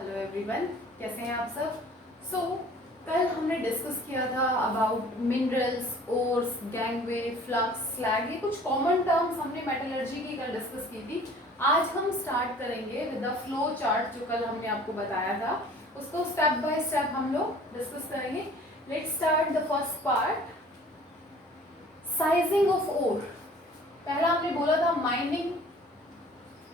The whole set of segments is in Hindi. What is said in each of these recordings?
हेलो एवरीवन, कैसे हैं आप सब। कल हमने डिस्कस किया था about minerals, ores, gangway, flux, slag. ये कुछ कॉमन टर्म्स हमने मेटलर्जी की कल डिस्कस की थी। आज हम स्टार्ट करेंगे विद द फ्लो चार्ट जो कल हमने आपको बताया था, उसको स्टेप बाय स्टेप हम लोग डिस्कस करेंगे। Let's start the first part, sizing of ore. पहला हमने बोला था माइनिंग,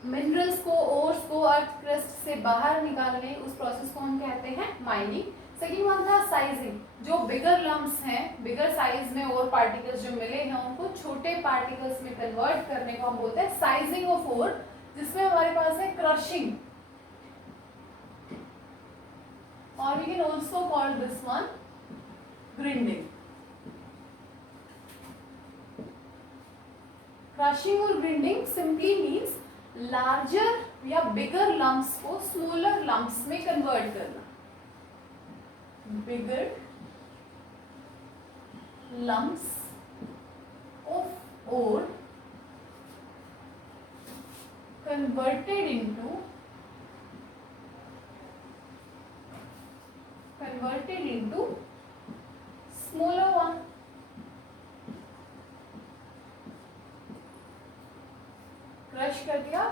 मिनरल्स को, ओर्स को अर्थ क्रस्ट से बाहर निकालने, उस प्रोसेस को हम कहते हैं माइनिंग। सेकेंड वन था साइजिंग, जो बिगर लम्प्स हैं, बिगर साइज में और पार्टिकल्स जो मिले हैं उनको छोटे पार्टिकल्स में कन्वर्ट करने को हम बोलते हैं साइजिंग ऑफ ओर, जिसमें हमारे पास है क्रशिंग, और we can also call this one grinding. Crushing और ग्रिंडिंग सिंपली मीन्स लार्जर या बिगर लम्प्स को स्मॉलर लम्प्स में कन्वर्ट करना। Bigger lumps of ore converted into smaller one. Crush कर दिया,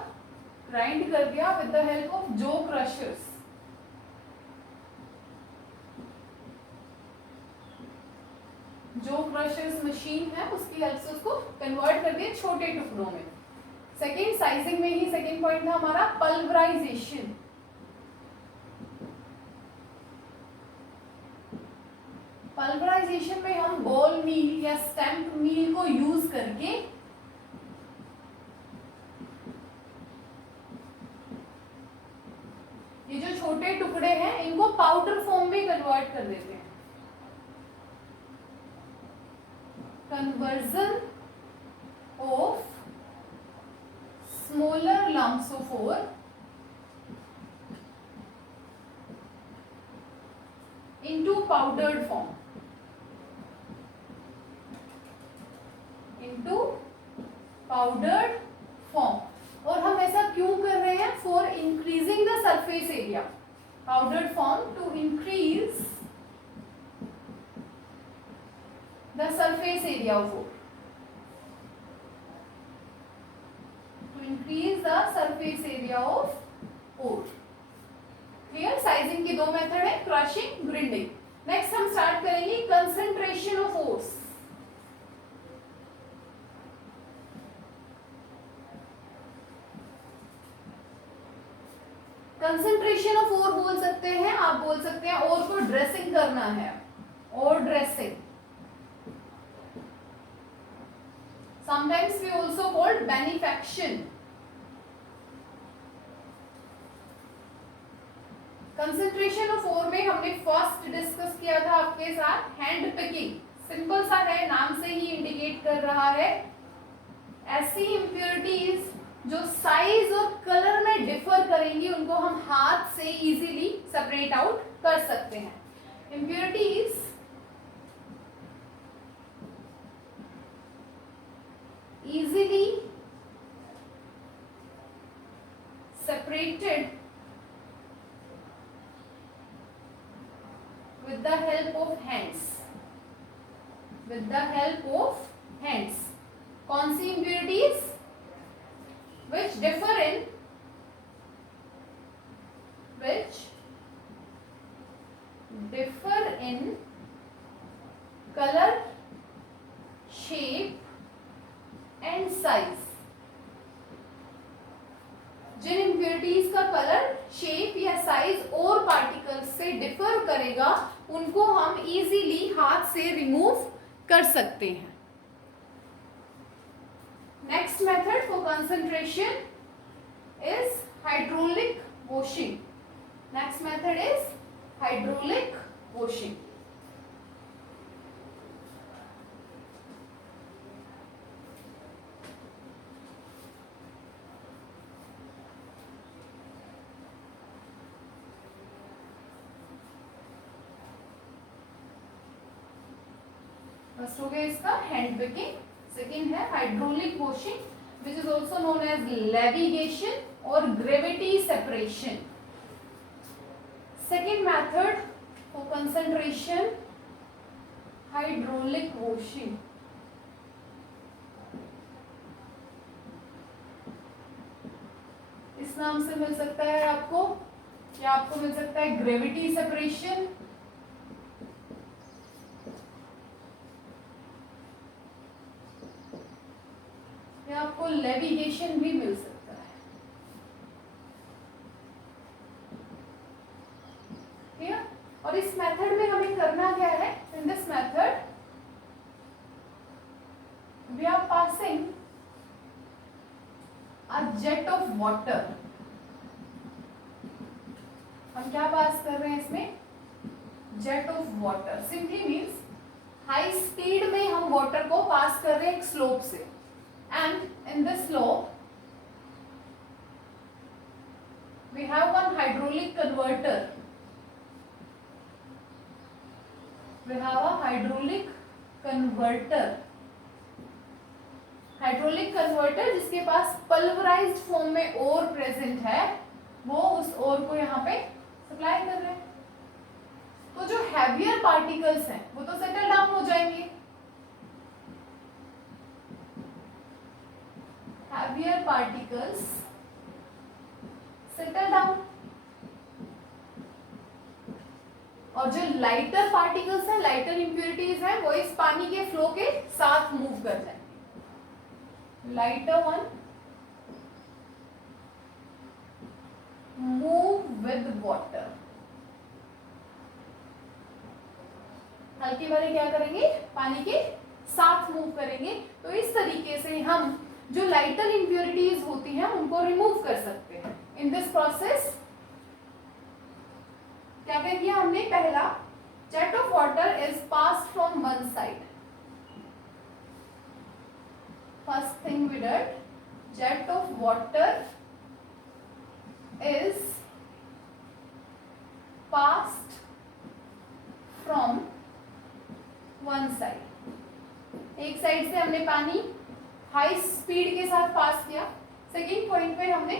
ग्राइंड कर दिया विद द हेल्प ऑफ जो क्रशर्स। जो क्रशर्स मशीन है उसकी हेल्प से उसको कन्वर्ट कर दिया छोटे टुकड़ों में। सेकेंड साइजिंग में ही सेकेंड पॉइंट था हमारा पल्वराइजेशन। पल्वराइजेशन में हम बॉल मील या स्टैम्प मील को यूज करके ये जो छोटे टुकड़े हैं इनको पाउडर फॉर्म में कन्वर्ट कर देते हैं। Conversion of smaller lumps of ore into powdered form, और हम ऐसा क्यों कर रहे हैं? For increasing the surface area, powdered form to increase the surface area of ore, clear. Sizing की दो मेथड है, क्रशिंग, ग्रिंडिंग। नेक्स्ट हम स्टार्ट करेंगे concentration of ores. Concentration of ore बोल सकते हैं, आप बोल सकते हैं ओर को ड्रेसिंग करना है, और dressing. Sometimes we also called beneficiation. Concentration of ore में हमने फर्स्ट डिस्कस किया था आपके साथ हैंड पिकिंग। सिंपल सा है, नाम से ही इंडिकेट कर रहा है ऐसी इंप्योरिटीज जो साइज और कलर में डिफर करेंगी उनको हम हाथ से इजीली सेपरेट आउट कर सकते हैं। Impurities easily separated with the help of hands, कौन सी impurities? which differ in color, shape and size। जिन इम्प्योरिटीज का कलर, शेप या साइज और पार्टिकल्स से डिफर करेगा उनको हम इजीली हाथ से रिमूव कर सकते हैं। Next method for concentration is hydraulic washing. First हो गया इसका हैंड पिकिंग, सेकेंड है hydraulic washing, which is also known as leviation or gravity separation. Second method for concentration, hydraulic washing. इस नाम से मिल सकता है आपको, या आपको मिल सकता है ग्रेविटी सेपरेशन, या आपको लेविगेशन भी मिल सकता है। ठीक है, और इस मेथड में हमें करना क्या है? In this method we are passing a jet of water. हम क्या पास कर रहे हैं इसमें? Jet of water simply means high speed में हम वाटर को पास कर रहे हैं एक स्लोप से, and in this slope we have one hydraulic converter. We have a hydraulic converter. Hydraulic converter जिसके पास पल्वराइज्ड फॉर्म में ओर प्रेजेंट है, वो उस ओर को यहाँ पे सप्लाई कर रहे हैं. तो जो हैवियर पार्टिकल्स हैं वो तो सेटल डाउन हो जाएंगे. हैवियर पार्टिकल्स सेटल डाउन, और जो लाइटर पार्टिकल्स हैं, लाइटर इंप्योरिटीज हैं, वो इस पानी के फ्लो के साथ मूव कर जाएंगे. Lighter one move with water. हल्के वाले क्या करेंगे? पानी के साथ मूव करेंगे. तो इस तरीके से हम जो लाइटर इम्प्योरिटीज होती हैं उनको रिमूव कर सकते हैं. इन दिस प्रोसेस क्या क्या किया हमने? पहला, jet of water is passed from one side. First thing we did, jet of water is passed from one side. एक साइड से हमने पानी हाई स्पीड के साथ पास किया. सेकेंड पॉइंट पे हमने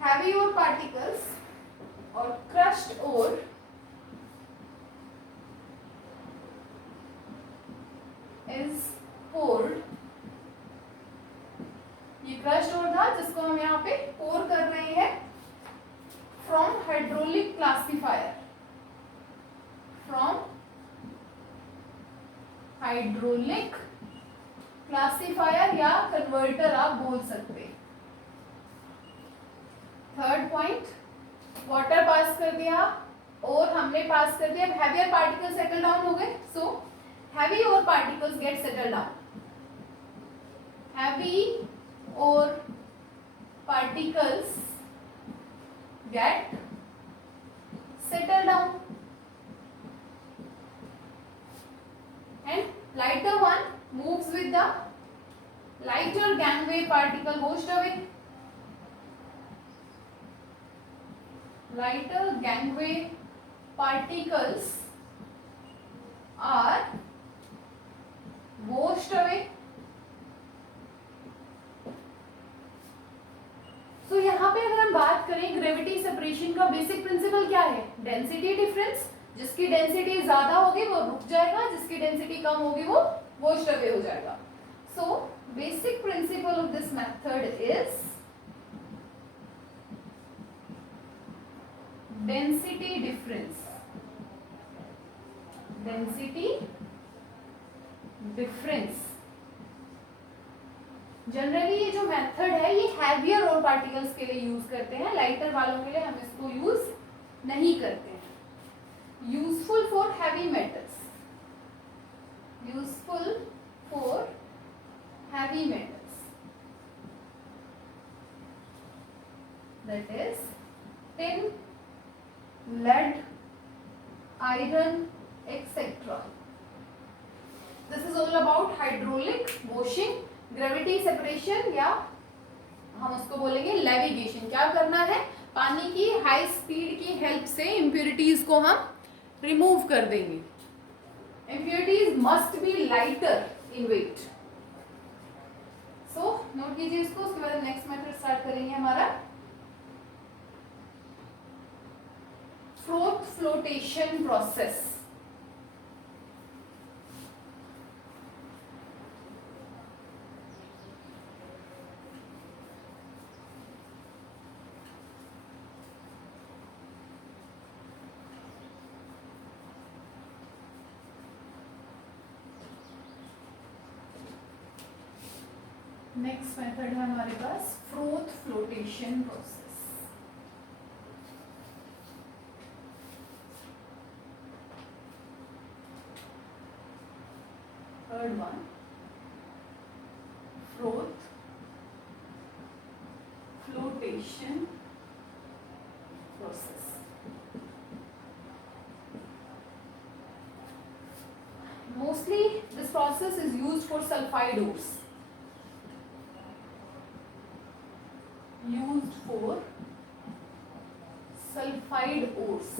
हैवी ओर पार्टिकल्स और क्रश्ड ओर इज poured. ये क्रश्ड ओर था जिसको हम यहाँ पे पोर कर रहे हैं from hydraulic classifier. From hydraulic classifier या कन्वर्टर आप बोल सकते. थर्ड पॉइंट, वाटर पास कर दिया और हमने पास कर दिया. हैवियर पार्टिकल्स सेटल डाउन हो गए. सो हैवी और particles get settle down. Heavy or particles get settle down, and lighter one moves with the lighter gangway particle washed away. Lighter gangway particles are washed away. तो यहाँ पे अगर हम बात करें ग्रेविटी सेपरेशन का बेसिक प्रिंसिपल क्या है? Density difference. जिसकी डेंसिटी ज्यादा होगी वो रुक जाएगा, जिसकी डेंसिटी कम होगी वो वॉश्ड अवे हो जाएगा. So basic principle of this method is density difference. Density difference. Generally ये जो मेथड है ये हैवियर और पार्टिकल्स के लिए यूज करते हैं. लाइटर वालों के लिए हम इसको यूज नहीं करते हैं. Useful for heavy metals. Useful for heavy metals, that is tin, lead, iron, etc. This is all about hydraulic washing, gravity separation या हम उसको बोलेंगे लेविगेशन. क्या करना है? पानी की हाई स्पीड की हेल्प से इम्प्योरिटीज को हम रिमूव कर देंगे. Impurities must be lighter in weight. So note कीजिए इसको. उसके बाद नेक्स्ट मेथड स्टार्ट करेंगे हमारा. Float froth flotation process. Next method है हमारे पास froth flotation process. Third one, froth flotation process. Mostly this process is used for sulfide ores. Used for sulfide ores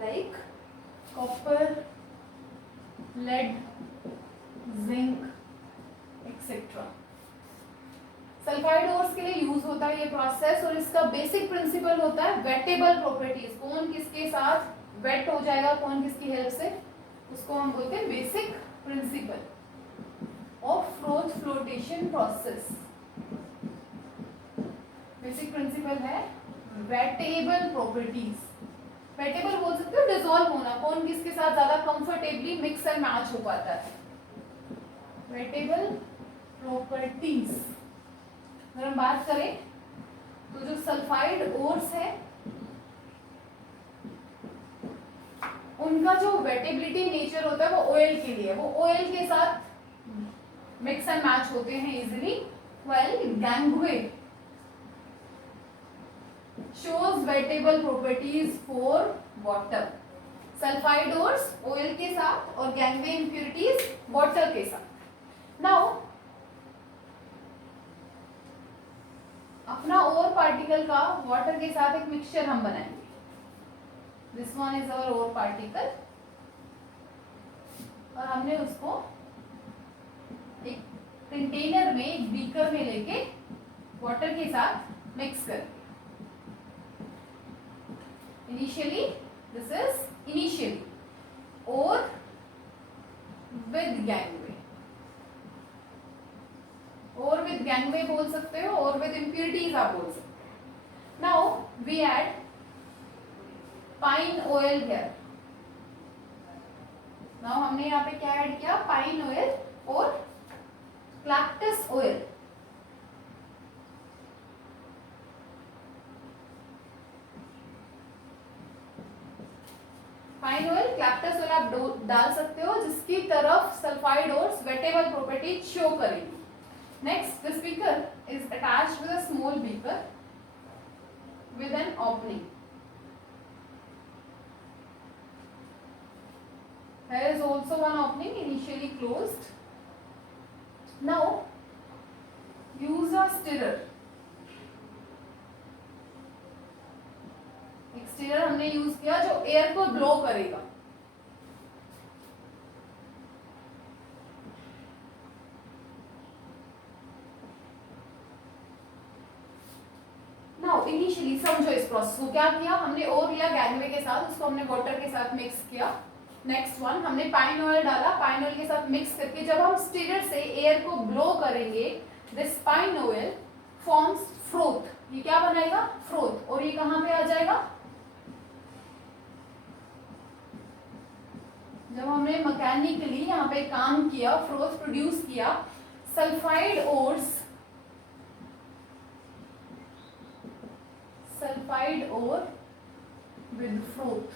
like copper, lead, zinc, etc. Sulphide ores के लिए यूज होता है ये प्रोसेस और इसका बेसिक प्रिंसिपल होता है वेटेबल प्रॉपर्टीज। कौन किसके साथ वेट हो जाएगा, कौन किसकी हेल्प से, उसको हम बोलते हैं basic principle of froth flotation process. Basic principle है वेटेबल प्रॉपर्टीज। वेटेबल बोल सकते हो डिसॉल्व होना, कौन किसके साथ ज्यादा कंफर्टेबली मिक्स एंड मैच हो पाता है। वेटेबल प्रॉपर्टीज अगर हम बात करें तो जो सल्फाइड ओर्स है उनका जो वेटेबिलिटी नेचर होता है वो ऑयल के लिए, वो ऑयल के साथ मिक्स एंड मैच होते हैं easily. Well gangway shows wettable properties for water. Sulphide ores oil के साथ और गैंगवे इंप्योरिटीज वाटर के साथ। नाउ अपना ओर पार्टिकल का वाटर के साथ एक मिक्सचर हम बनाएंगे। This one is our ore particle और हमने उसको एक कंटेनर में, एक बीकर में लेके वाटर के साथ मिक्स कर दिया। इनिशियली दिस इज इनिशियली और विद गैंगवे, और विद गैंगवे बोल सकते हो और विद इम्प्योरिटीज आप बोल सकते हो। Now we add pine oil here. Now हमने यहाँ पे क्या ऐड किया, पाइन ऑयल और cactus oil. Pine oil, cactus oil आप डाल सकते हो जिसकी तरफ सल्फाइड और वेटेबल प्रॉपर्टी शो करेगी। Next this beaker is attached with a small beaker with an opening. There is also one opening initially closed. Now use a stirrer. एक स्टिरर हमने यूज किया जो एयर को ब्लो करेगा। इनिशियली समझो इस प्रोसेस को, क्या किया हमने, और लिया गैंगवे के साथ, उसको हमने वाटर के साथ मिक्स किया। नेक्स्ट वन हमने पाइन ऑयल डाला, पाइन ऑयल के साथ मिक्स करके जब हम स्टिरर से एयर को ब्लो करेंगे this pine oil forms froth. ये क्या बनाएगा, फ्रोथ। और ये कहां पे आ जाएगा, जब हमने मैकेनिकली यहाँ पे काम किया, फ्रोथ प्रोड्यूस किया, sulphide ores, sulphide ore with froth.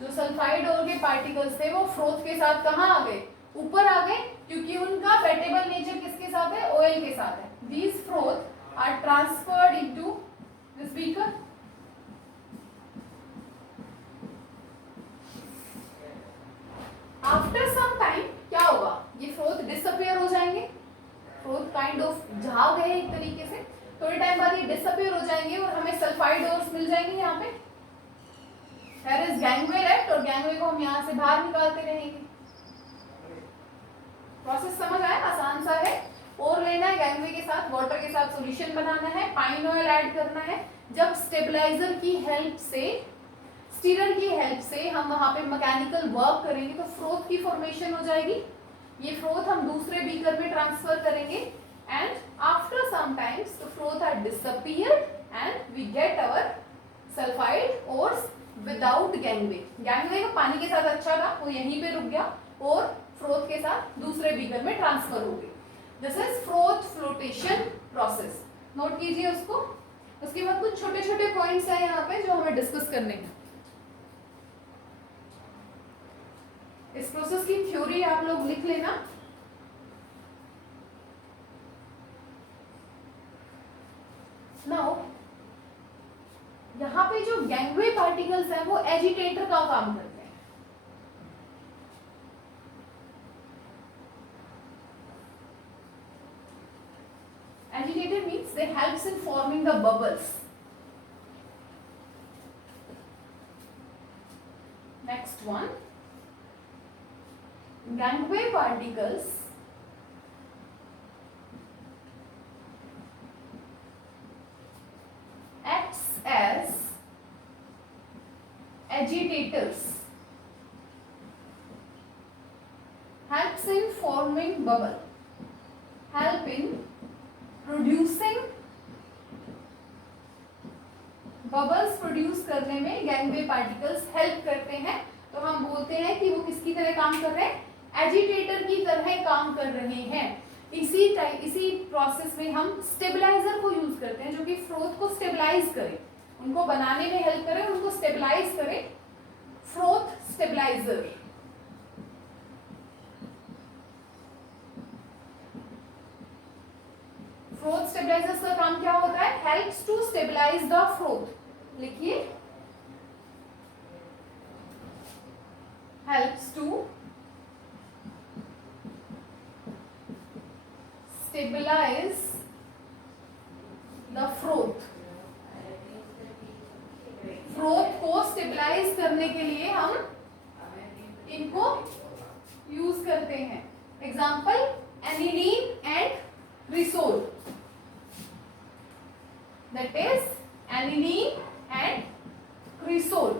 जो सल्फाइड ओर के पार्टिकल्स थे वो फ्रोथ के साथ कहाँ आ गए, ऊपर आ गए, क्योंकि उनका वेटेबल नेचर किसके साथ है, ऑयल के साथ है। These froth are transferred into this beaker. After some time क्या होगा, ये फ्रोथ डिसअपियर हो जाएंगे। फ्रोथ काइंड ऑफ झाग है एक तरीके से, थोड़े टाइम बाद ये डिसअपियर हो जाएंगे और हमें सल्फाइड ओर्स मिल जाएंगे। यहाँ पे there is gangway left और गैंगवे को हम यहाँ से बाहर निकालते रहेंगे। प्रोसेस समझ आया, आसान सा है। और लेना है गैंगवे के साथ, वाटर के साथ सॉल्यूशन बनाना है, पाइन ऑयल ऐड करना है। जब स्टेबलाइजर की हेल्प से, स्टीरर की हेल्प से हम वहां पे मैकेनिकल वर्क करेंगे तो फ्रोथ की फॉर्मेशन हो जाएगी। ये फ्रोथ हम दूसरे बीकर में ट्रांसफर करेंगे and after some times the froth are disappeared and we get our sulphide ores without gangue. Gangue का पानी के साथ अच्छा था, वो यहीं पे रुक गया और फ्रोथ के साथ दूसरे बीकर में ट्रांसफर हो गई। This is froth flotation process. Note कीजिए उसको। उसके बाद कुछ छोटे छोटे पॉइंट्स हैं यहाँ पे जो हमें डिस्कस करने हैं। इस प्रोसेस की थ्योरी आप लोग लिख लेना। नाउ यहाँ पे जो गैंगवे पार्टिकल्स हैं वो एजिटेटर का काम करते हैं। Agitator means they helps in forming the bubbles. Next one, gangway particles acts as agitators, helps in forming bubble, help in producing bubbles produce करने में गैंगवे पार्टिकल्स हेल्प करते हैं। तो हम बोलते हैं कि वो किसकी तरह काम कर रहे हैं, एजिटेटर की तरह काम कर रहे हैं। इसी प्रोसेस में हम स्टेबलाइजर को यूज करते हैं जो कि फ्रोथ को स्टेबलाइज करे, उनको बनाने में हेल्प करे, उनको स्टेबलाइज करे। Froth stabiliser. फ्रोथ स्टेबलाइजर्स का काम क्या होता है, helps to stabilize the froth. लिखिए, helps to stabilize the froth. Froth को स्टेबलाइज करने के लिए हम इनको यूज करते हैं। Example, aniline and cresol, that is aniline and cresol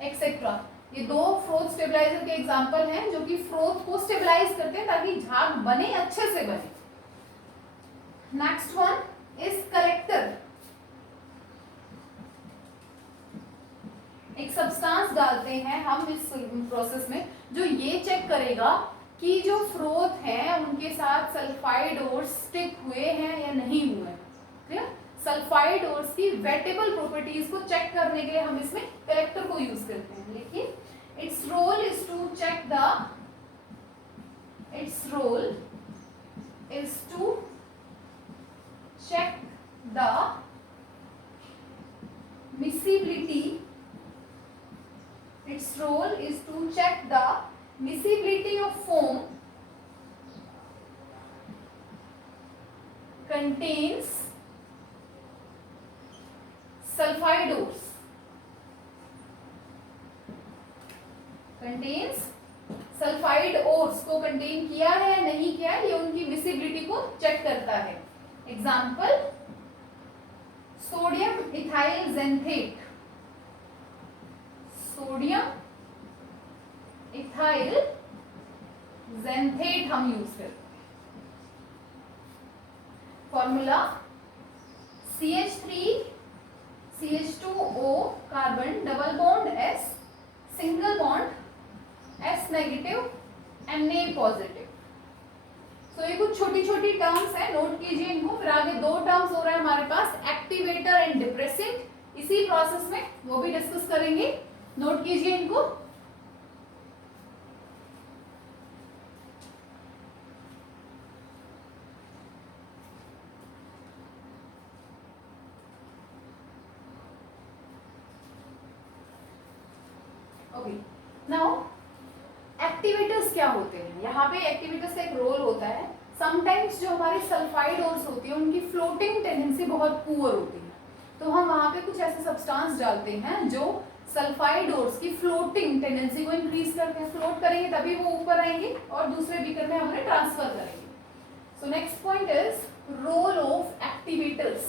etc. ये दो फ्रोथ स्टेबलाइजर के एग्जांपल हैं जो कि फ्रोथ को स्टेबलाइज करते हैं ताकि झाग बने, अच्छे से बने। Next one is collector. एक सब्सटेंस डालते हैं हम इस प्रोसेस में जो ये चेक करेगा कि जो फ्रोथ है उनके साथ सल्फाइड और स्टिक हुए हैं या नहीं हुए। क्लियर? सल्फाइड ओर्स की वेटेबल प्रॉपर्टीज को चेक करने के लिए हम इसमें कलेक्टर को यूज करते हैं। लेकिन its role is to check the miscibility. Its role is to check the miscibility of foam contains sulphide ores, contains sulphide ores को कंटेन किया है या नहीं किया है, ये उनकी मिसिबिलिटी को चेक करता है। Example, sodium ethyl xanthate. Sodium ethyl xanthate हम यूज करते हैं। Formula CH3 CH2O carbon double bond S, single bond S negative Na positive. So ये कुछ छोटी छोटी टर्म्स है, नोट कीजिए इनको। फिर आगे दो टर्म्स हो रहा है हमारे पास, एक्टिवेटर एंड डिप्रेसेंट। इसी प्रोसेस में वो भी डिस्कस करेंगे, नोट कीजिए इनको। नाउ एक्टिवेटर्स क्या होते हैं, यहाँ पे एक्टिवेटर्स का एक रोल होता है। समटाइम्स जो हमारी सल्फाइड ओर्स होती है उनकी फ्लोटिंग टेंडेंसी बहुत पुअर होती है, तो हम वहाँ पे कुछ ऐसे सब्सटेंस डालते हैं जो सल्फाइड ओर्स की फ्लोटिंग टेंडेंसी को इंक्रीज करते हैं। फ्लोट करेंगे तभी वो ऊपर आएंगे और दूसरे बीकर में हमें ट्रांसफर करेंगे। So next point is role of activators.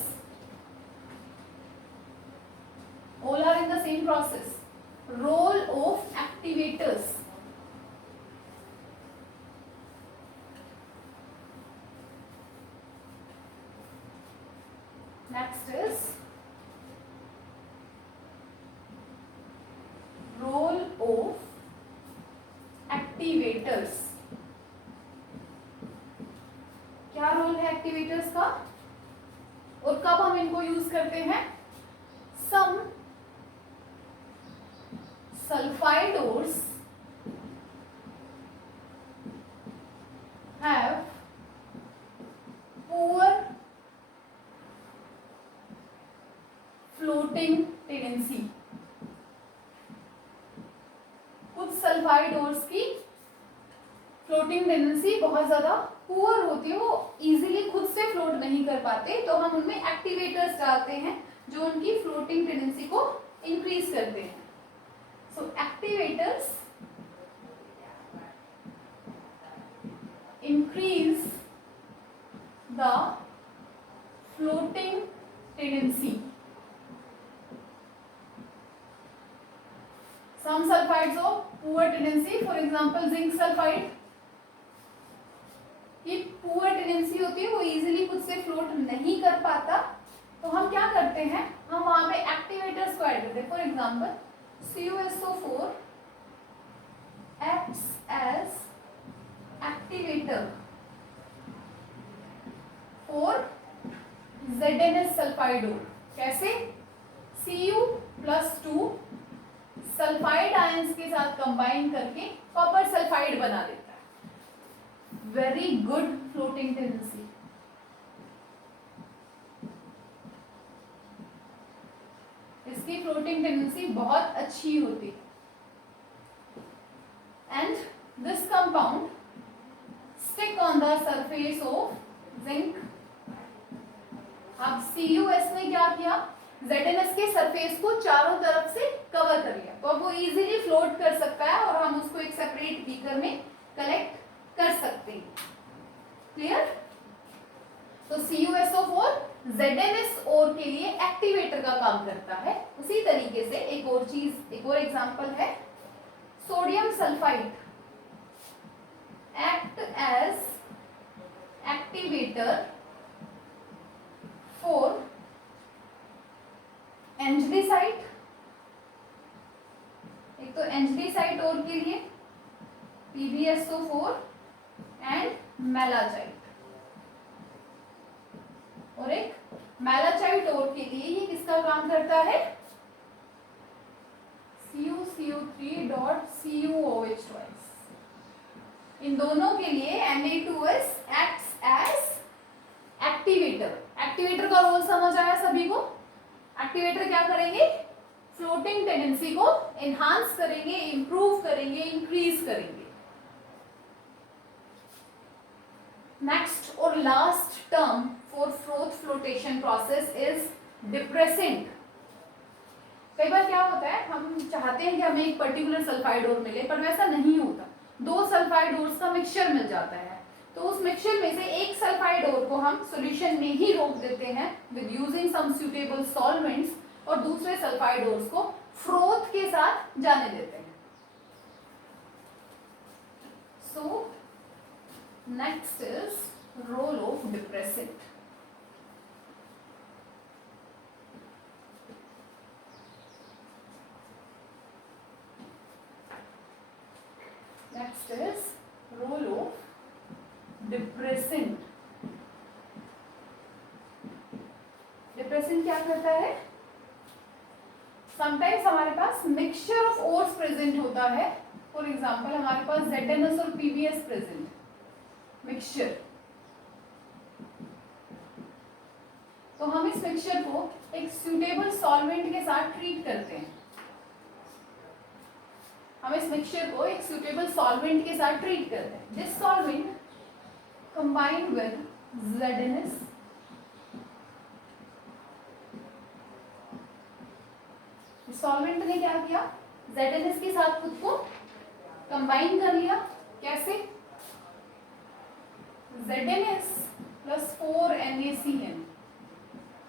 All are in the same process. Role of activators. Next is role of activators. क्या रोल है एक्टिवेटर्स का और कब हम इनको यूज करते हैं? सम sulfidores have poor floating tendency. कुछ सल्फाइडोर्स की फ्लोटिंग टेंडेंसी बहुत ज्यादा पुअर होती है, वो इजीली खुद से फ्लोट नहीं कर पाते, तो हम उनमें एक्टिवेटर्स डालते हैं जो उनकी फ्लोटिंग टेंडेंसी को इंक्रीज करते हैं. So activators increase the floating tendency. Some sulfides of poor tendency, for example zinc sulfide की poor tendency होती है, वो easily खुद से float नहीं कर पाता, तो हम क्या करते हैं, हम वहां पे activators को ऐड करते हैं. For example CuSO4 acts as activator for ZnS sulfidole. कैसे? Cu+2 सल्फाइड आयंस के साथ कंबाइन करके कॉपर सल्फाइड बना देता है. Very good floating tendency. इसकी फ्लोटिंग टेंडेंसी बहुत अच्छी होती है. And this compound stick on the surface of zinc. अब CuS ने क्या किया, ZnS के सरफेस को चारों तरफ से कवर कर लिया, तो अब वो इजीली फ्लोट कर सकता है और हम उसको एक सेपरेट बीकर में कलेक्ट कर सकते हैं. क्लियर? तो CuSO4 ZnS ओर के लिए एक्टिवेटर का काम करता है. उसी तरीके से एक और चीज, एक और एग्जांपल है sodium sulphide act as activator for anglesite. एक तो एंजलीसाइट ओर के लिए PbSO4 एंड मेलाचाइट, और एक मेलाचाइट ओर के लिए ये किसका काम करता है, CuCO3.CuOH twice. इन दोनों के लिए Na2S acts as activator. Activator का रोल समझ आया सभी को? एक्टिवेटर क्या करेंगे, फ्लोटिंग टेंडेंसी को एनहांस करेंगे, इंप्रूव करेंगे, इंक्रीज करेंगे. नेक्स्ट और last term for froth flotation process is depressant. कई बार क्या होता है, हम चाहते हैं कि हमें एक पर्टिकुलर सल्फाइडोर मिले, पर वैसा नहीं होता. दो सल्फाइडोर्स का मिक्सचर मिल जाता है, तो उस मिक्सचर में से एक सल्फाइडोर को हम सॉल्यूशन में ही रोक देते हैं with using some suitable solvents, और दूसरे सल्फाइडोर्स को फ्रोथ के साथ जाने देते हैं. So next is role of depressant. Next is role of depressant. Depressant क्या करता है, समटाइम्स हमारे पास मिक्सचर ऑफ ओर्स प्रेजेंट होता है. फॉर एग्जाम्पल हमारे पास ZnS और PbS प्रेजेंट मिक्सचर, तो हम इस मिक्सचर को एक सुटेबल सॉल्वेंट के साथ ट्रीट करते हैं. हम इस मिक्सचर को एक सुटेबल सॉल्वेंट के साथ ट्रीट करते हैं. This solvent combined with ZnS solvent ने क्या किया, ZnS के साथ खुद को कंबाइन कर लिया. कैसे? ZnS plus 4NaCN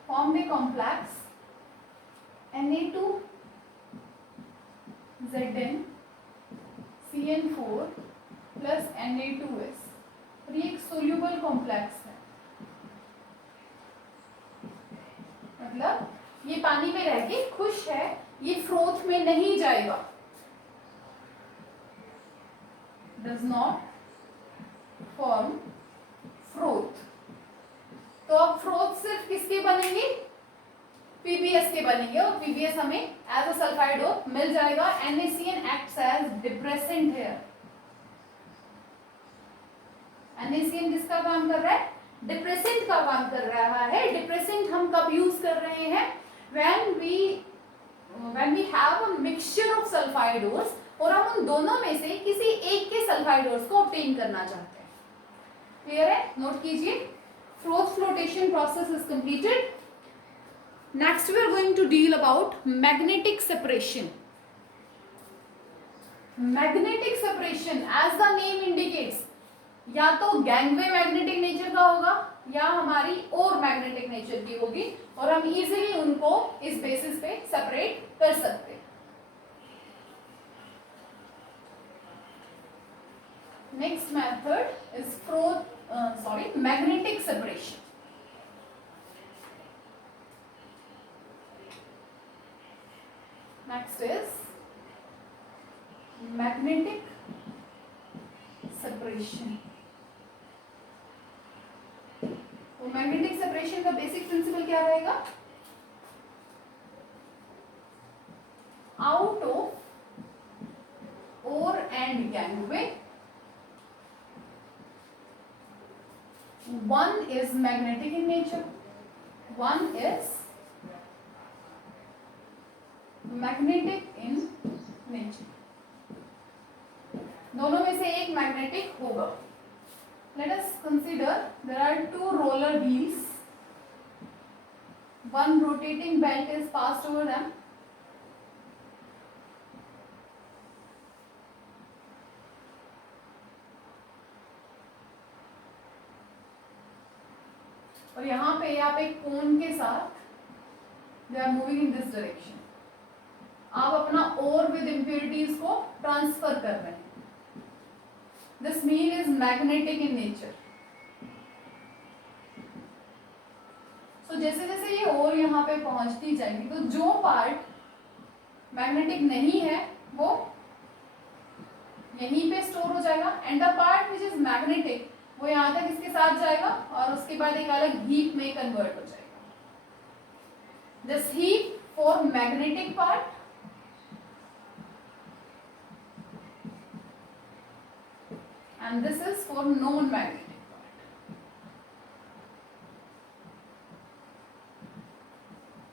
form a complex Na2 Zn CN4 plus Na2S और ये एक सोल्यूबल कॉम्प्लेक्स है, मतलब ये पानी में रह के खुश है, ये फ्रोथ में नहीं जाएगा, does not form फ्रोथ। तो अब फ्रोथ सिर्फ किसके बनेंगे, पीबीएस के बनेंगे, और पीबीएस हमें एज अ सल्फाइड मिल जाएगा। NaCN एक्ट्स एज डिप्रेसेंट है। NaCN किसका काम कर रहा है, डिप्रेसेंट का काम कर रहा है। डिप्रेसेंट हम कब यूज कर रहे हैं, when we have a mixture of sulphide ores, और हम उन दोनों में से किसी एक के सल्फाइड ओर्स को ऑब्टेन करना चाहते हैं। क्लियर है, नोट कीजिए। Froth flotation process is completed. Next we are going to deal about magnetic separation. Magnetic separation as the name indicates, या तो गैंगवे मैग्नेटिक नेचर का होगा या हमारी और मैग्नेटिक नेचर की होगी, और हम इजीली उनको इस बेसिस पे सेपरेट कर सकते हैं। Next method is magnetic separation. Next is magnetic separation. तो मैग्नेटिक सेपरेशन का बेसिक प्रिंसिपल क्या रहेगा, out of ore and gangue one is magnetic in nature, one is magnetic in nature। दोनों में से एक मैग्नेटिक होगा। Let us consider there are two roller wheels, one rotating belt is passed over them, और यहाँ पे आप एक कोन के साथ they are moving in this direction, आप अपना ओर विद इम्प्योरिटीज को ट्रांसफर कर रहे हैं। This mean is magnetic in nature. So जैसे जैसे ये ओर यहाँ पे पहुंचती जाएगी, तो जो पार्ट मैग्नेटिक नहीं है वो यहीं पे स्टोर हो जाएगा, and the part which is magnetic वो यहाँ तक इसके साथ जाएगा और उसके बाद एक अलग हीप में कन्वर्ट हो जाएगा। This heap for magnetic part and this is for non magnetic part.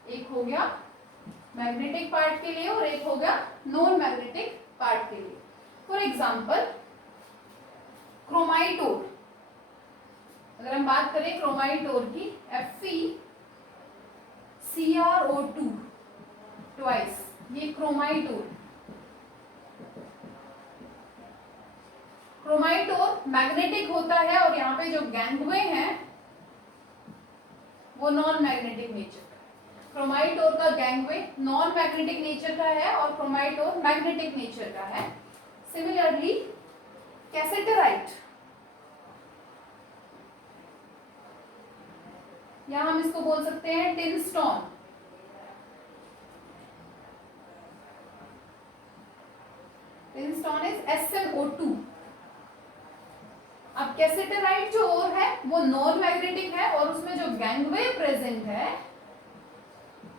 एक हो गया मैग्नेटिक पार्ट के लिए और एक हो गया नॉन मैग्नेटिक पार्ट के लिए। फॉर एग्जाम्पल क्रोमाइट ओर, अगर हम बात करें क्रोमाइट ओर की, FeCrO2 ट्वाइस, ये क्रोमाइट ओर। क्रोमाइट ओर मैग्नेटिक होता है और यहाँ पे जो गैंगवे हैं वो नॉन मैग्नेटिक नेचर का है। क्रोमाइट ओर का गैंगवे नॉन मैग्नेटिक नेचर का है और क्रोमाइट ओर मैग्नेटिक नेचर का है। सिमिलरली कैसेटराइट, या हम इसको बोल सकते हैं tin stone. Tin stone is SnO2। अब कैसेटराइट जो ओर है वो नॉन मैग्नेटिक है और उसमें जो गैंगवे प्रेजेंट है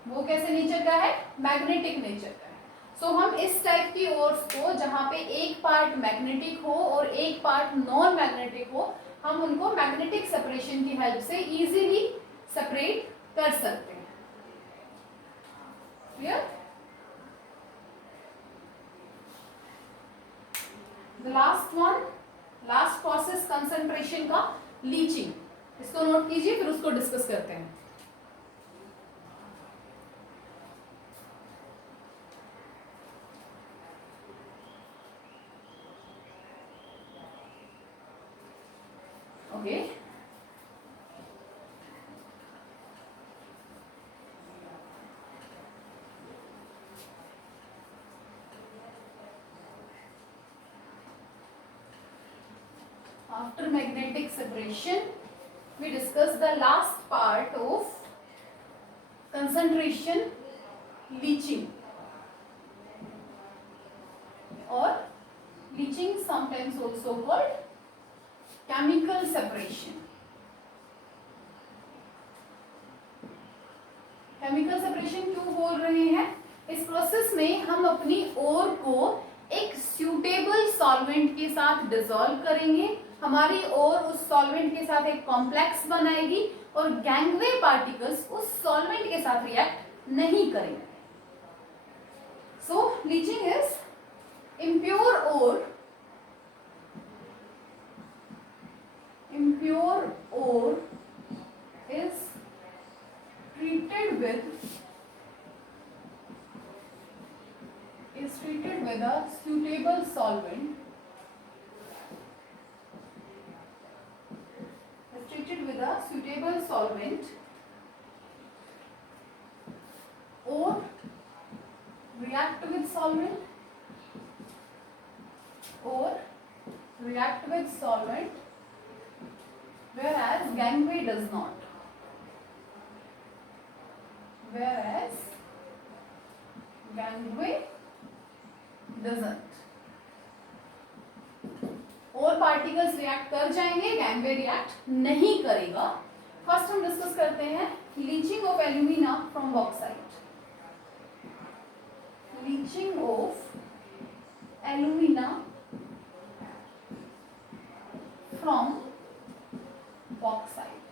वो कैसे नेचर का है, मैग्नेटिक नेचर का है। सो हम इस टाइप की ओर्स को जहां पे एक पार्ट मैग्नेटिक हो और एक पार्ट नॉन मैग्नेटिक हो, हम उनको मैग्नेटिक सेपरेशन की हेल्प से इजीली सेपरेट कर सकते हैं। Clear? The last one, last process concentration का, लीचिंग। इसको नोट कीजिए, फिर उसको डिस्कस करते हैं। Okay after magnetic separation we discuss the last part of concentration leaching, or leaching sometimes also called chemical separation. Chemical separation क्यों बोल रहे हैं? इस प्रोसेस में हम अपनी ओर को एक सूटेबल सॉल्वेंट के साथ डिसॉल्व करेंगे, हमारी ओर उस सॉल्वेंट के साथ एक कॉम्प्लेक्स बनाएगी और गैंगवे पार्टिकल्स उस सॉल्वेंट के साथ रिएक्ट नहीं करेंगे. So leaching is impure ore is treated with a suitable solvent. Or react with solvent, whereas gangway does not. और पार्टिकल्स रिएक्ट कर जाएंगे, गैंगवे रिएक्ट नहीं करेगा. फर्स्ट हम डिस्कस करते हैं leaching of alumina from bauxite. Leaching of alumina from bauxite.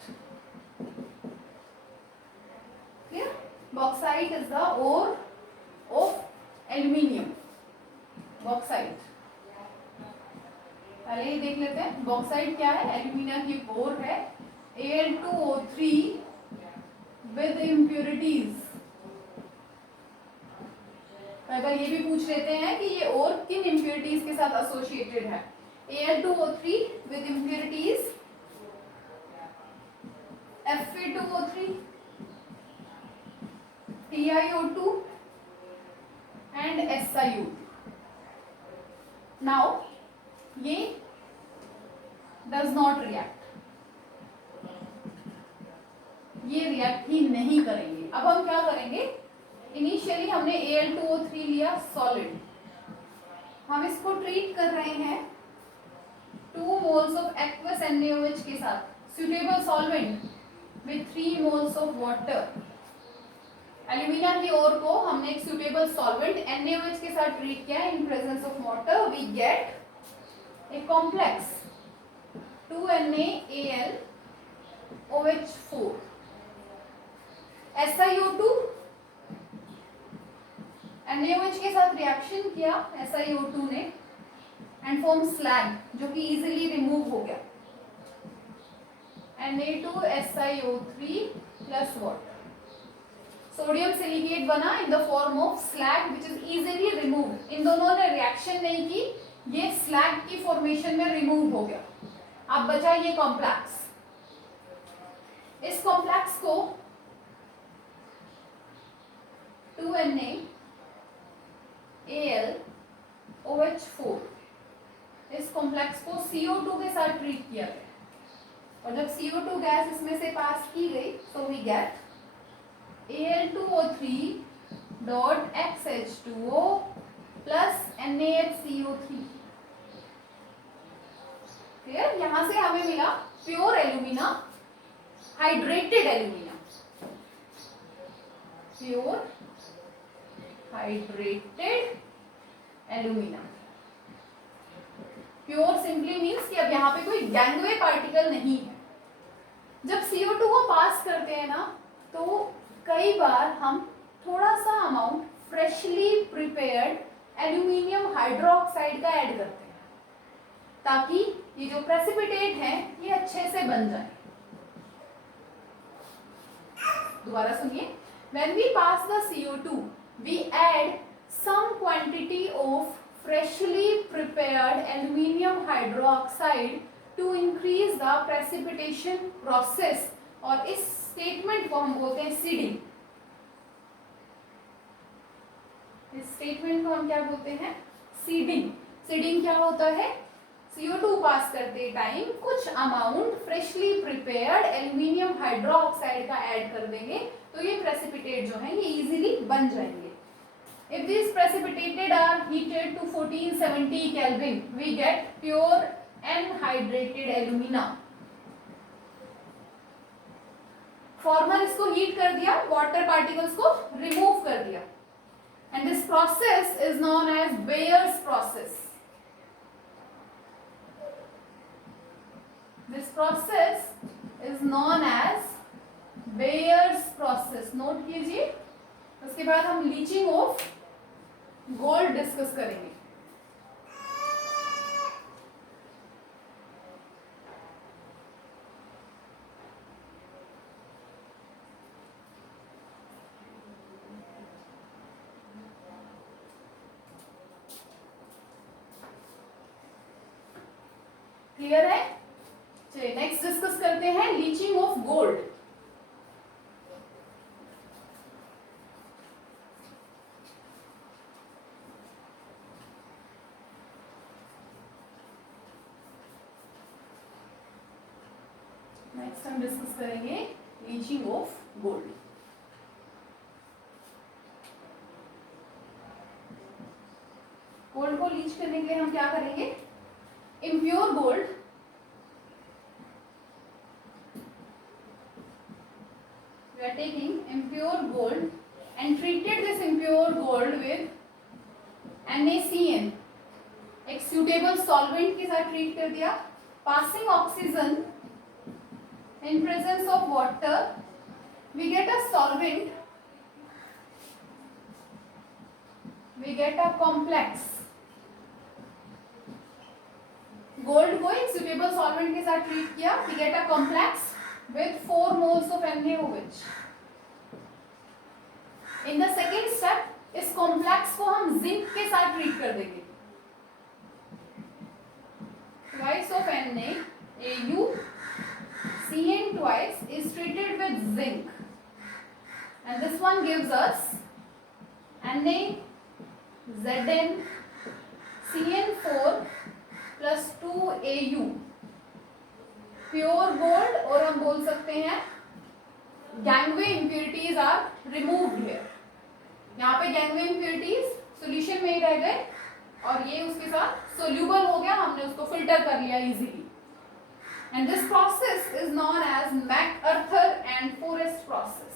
Clear? Bauxite is the ore of aluminium. Bauxite पहले ही देख लेते हैं. बॉक्साइट क्या है? एल्यूमिना की ओर है. Al2O3 with impurities. अगर ये भी पूछ लेते हैं कि ये और किन इम्प्योरिटीज के साथ एसोसिएटेड है. Al2O3 with impurities Fa2O3, TiO2 and SiO2. Now ये does not react, ये रिएक्ट ही नहीं करेंगे. अब हम क्या करेंगे? इनिशियली हमने Al2O3 लिया सॉलिड, हम इसको ट्रीट कर रहे हैं 2 moles ऑफ एक्वस NaOH के साथ, suitable solvent with 3 moles of water. Alumina की ओर को हमने एक सुटेबल सॉल्वेंट NaOH के साथ ट्रीट किया. In presence of water we get a complex 2NaAl OH4. SiO2 NaOH के साथ रिएक्शन किया SiO2 ने एंड फॉर्म स्लैग, जो कि इजीली रिमूव हो गया. Na2SiO3 plus water. Sodium silicate बना in the form of slag which is easily remove. इन दोनों ने रिएक्शन नहीं की, ये स्लैग की फॉर्मेशन में रिमूव हो गया. अब बचा ये कॉम्प्लेक्स. इस कॉम्प्लेक्स को 2NaAl OH4, इस कॉम्प्लेक्स को CO2 के साथ ट्रीट किया गया. और जब CO2 गैस इसमें से पास की गई तो we get Al2O3 dot XH2O plus NaHCO3. Clear? यहां से हमें मिला pure alumina, hydrated alumina. Pure hydrated alumina. Pure simply means कि अब यहाँ पे कोई गैंगवे पार्टिकल नहीं है. जब CO2 को पास करते हैं ना, तो कई बार हम थोड़ा सा amount freshly prepared aluminium hydroxide का ऐड करते हैं, ताकि ये जो प्रेसिपिटेट है ये अच्छे से बन जाए. दोबारा सुनिए. When we pass the CO2, we add some quantity of freshly prepared aluminium hydroxide to increase the precipitation process. और इस स्टेटमेंट को हम बोलते हैं सीडिंग. इस स्टेटमेंट को हम क्या बोलते हैं? सीडिंग. सीडिंग क्या होता है? CO2 पास करते टाइम कुछ amount freshly prepared aluminium hydroxide का ऐड कर देंगे तो ये प्रेसिपिटेट जो है ये इजीली बन जाएंगे. If these precipitated are heated to 1470 Kelvin, we get pure anhydrated alumina. Farmer इसको हीट कर दिया, वाटर पार्टिकल्स को रिमूव कर दिया, and this process is known as Bayer's process. This process is known as Bayer's process. Note कीजिए. उसके बाद हम लीचिंग ऑफ गोल्ड डिस्कस करेंगे. क्लियर है? चलिए नेक्स्ट डिस्कस करते हैं लीचिंग ऑफ गोल्ड. नेक्स्ट हम डिस्कस करेंगे लीचिंग ऑफ गोल्ड. गोल्ड को लीच करने के लिए हम क्या करेंगे? impure gold we are taking impure gold and treated this impure gold with NaCN. एक suitable solvent के साथ treat कर दिया. passing oxygen in presence of water we get a solvent, we get a complex. Gold को एक सुटेबल सॉल्वेंट के साथ ट्रीट किया, we get a complex with 4 moles of NaOH. In the second step, इस कॉम्प्लेक्स को हम जिंक के साथ ट्रीट कर देंगे. Twice of NaAU CN twice is treated with zinc, and this one gives us NaZN CN4 plus 2AU pure gold. और हम बोल सकते हैं gangue impurities are removed here. यहाँ पे गैंगवे इम्प्योरिटीज सॉल्यूशन में ही रह गए और ये उसके साथ सोल्यूबल हो गया, हमने उसको फिल्टर कर लिया easily. And this process is known as MacArthur and Forrest process.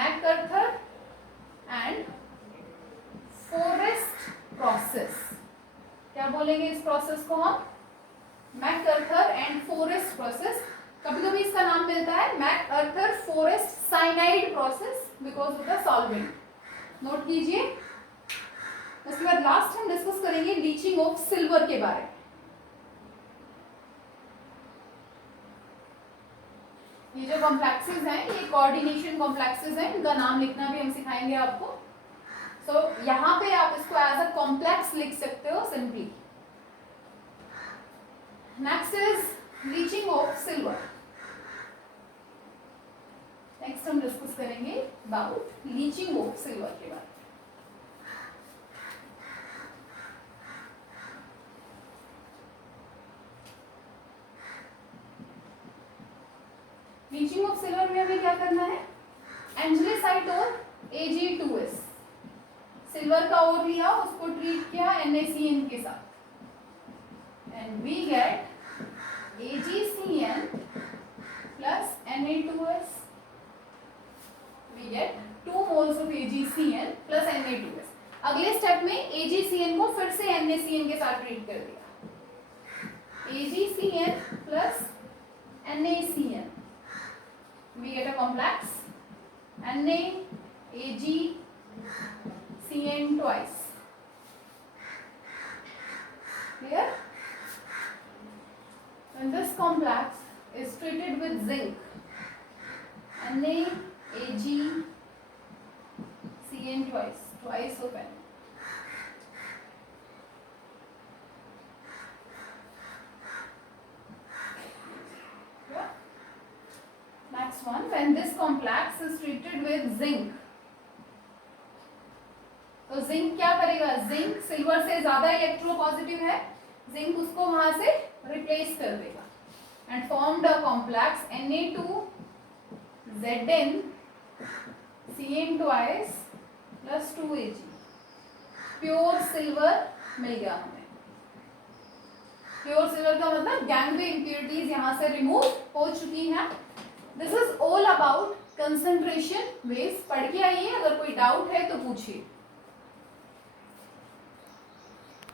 MacArthur and Forrest process. क्या बोलेंगे इस प्रोसेस को हम? MacArthur and Forrest process. कभी कभी इसका नाम मिलता है MacArthur Forrest cyanide process because of the solvent. Note कीजिए. उसके बाद लास्ट हम डिस्कस करेंगे लीचिंग ऑफ सिल्वर के बारे में. ये जो कॉम्प्लेक्सेस हैं ये कोऑर्डिनेशन कॉम्प्लेक्सेस हैं, इनका नाम लिखना भी हम सिखाएंगे आपको. तो यहां पे आप इसको एज अ कॉम्प्लेक्स लिख सकते हो simply. Next is leaching of silver. Next हम डिस्कस करेंगे अबाउट लीचिंग ऑफ सिल्वर के बारे में. लीचिंग ऑफ सिल्वर में हमें क्या करना है? एंजलीसाइट और Ag2S. सिल्वर का ओर लिया, उसको ट्रीट किया NaCN के साथ and we get AgCN plus Na2S. We get 2 moles of AgCN plus Na2S. अगले स्टेप में AgCN को फिर से NaCN के साथ ट्रीट कर दिया. AgCN plus NaCN. We get a complex NaAgCN twice. Clear? And this complex is treated with zinc. NaAgCN twice of N. Next one, when this complex is treated with zinc, तो तो जिंक क्या करेगा, जिंक सिल्वर से ज्यादा इलेक्ट्रोपॉजिटिव है, जिंक उसको वहां से रिप्लेस कर देगा and formed a complex Na2Zn Cn twice plus 2Ag, pure silver मिल गया हमें। प्योर सिल्वर का मतलब गैंगवे इम्प्योरिटीज यहाँ से रिमूव हो चुकी हैं। This is all about concentration waves. पढ़ के आइए, अगर कोई डाउट है तो पूछिए।